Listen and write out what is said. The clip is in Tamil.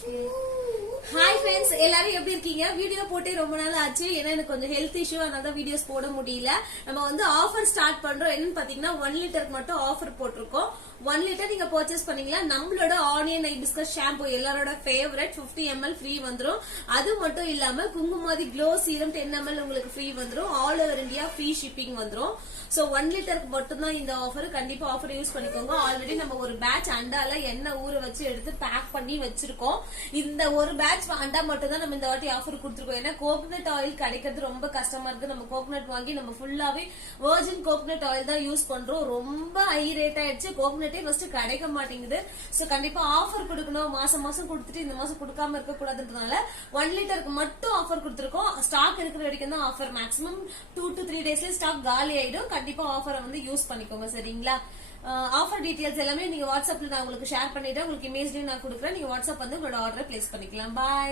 ஹாய் ஃப்ரெண்ட்ஸ், எல்லாரும் எப்படி இருக்கீங்க? வீடியோ போட்டே ரொம்ப நாள் ஆச்சு. ஏன்னா எனக்கு கொஞ்சம் ஹெல்த் இஷ்யூ, அதனால வீடியோஸ் போட முடியல. நம்ம வந்து ஆஃபர் ஸ்டார்ட் பண்றோம். என்னன்னு பாத்தீங்கன்னா 1 லிட்டருக்கு மட்டும் ஆஃபர் போட்டிருக்கோம். 1 லிட்டர் நீங்க பர்ச்சேஸ் பண்ணீங்களா நம்மளோட ஆனியன் ஹைபிஸ்கஸ் ஷாம்பு எல்லாரோட ஃபேவரட் 50 ml ஃப்ரீ வந்துரும். அது மட்டும் இல்லாம குங்குமாதி க்ளோ சீரம் 10 ml உங்களுக்கு ஃப்ரீ வந்துரும். All over India free shipping வந்துரும். சோ 1 லிட்டருக்கு மட்டும் தான் இந்த ஆஃபர். கண்டிப்பா ஆஃபர் யூஸ் பண்ணிக்கோங்க. ஆல்ரெடி நம்ம ஒரு பேட்ச் அண்டால எண்ணெய் ஊற வச்சு எடுத்து பேக் பண்ணி வச்சிருக்கோம். இந்த ஒரு பேட்ச் அண்டா மட்டும் தான் நம்ம இந்த வாட்டி ஆஃபர் கொடுத்துருக்கோம். ஏன்னா கோகனட் ஆயில் கிடைக்கிறது ரொம்ப கஷ்டமா இருக்கு. நம்ம கோகனட் வாங்கி நம்ம ஃபுல்லாவே வெர்ஜின் கோகனட் ஆயில் தான் யூஸ் பண்றோம். ரொம்ப ஹை ரேட் ஆயிடுச்சு. கோகனட்டே ஃபர்ஸ்ட் கிடைக்க மாட்டேங்குது. சோ கண்டிப்பா ஆஃபர் கொடுக்கணும். மாசம் மாசம் கொடுத்துட்டு இந்த மாசம் கொடுக்காம இருக்க கூடாதுன்றதுனால 1 லிட்டருக்கு மட்டும் ஆஃபர் கொடுத்துருக்கோம். ஸ்டாக் இருக்கிற வரைக்கும் தான் ஆஃபர். மேக்ஸிமம் 2 to 3 டேஸ்ல ஸ்டாக் காலி ஆயிடும். கண்டிப்பா ஆஃபரை வந்து யூஸ் பண்ணிக்கோங்க. சரிங்களா? ஆஃபர் டீடைல்ஸ் எல்லாமே நீங்க வாட்ஸ்அப்ல நான் உங்களுக்கு ஷேர் பண்ணிட்டேன். உங்களுக்கு இமேஜ்லயும் நான் கொடுக்குறேன். நீங்க வாட்ஸ்அப் வந்து உங்களோட ஆர்டரை பிளேஸ் பண்ணிக்கலாம். பாய்.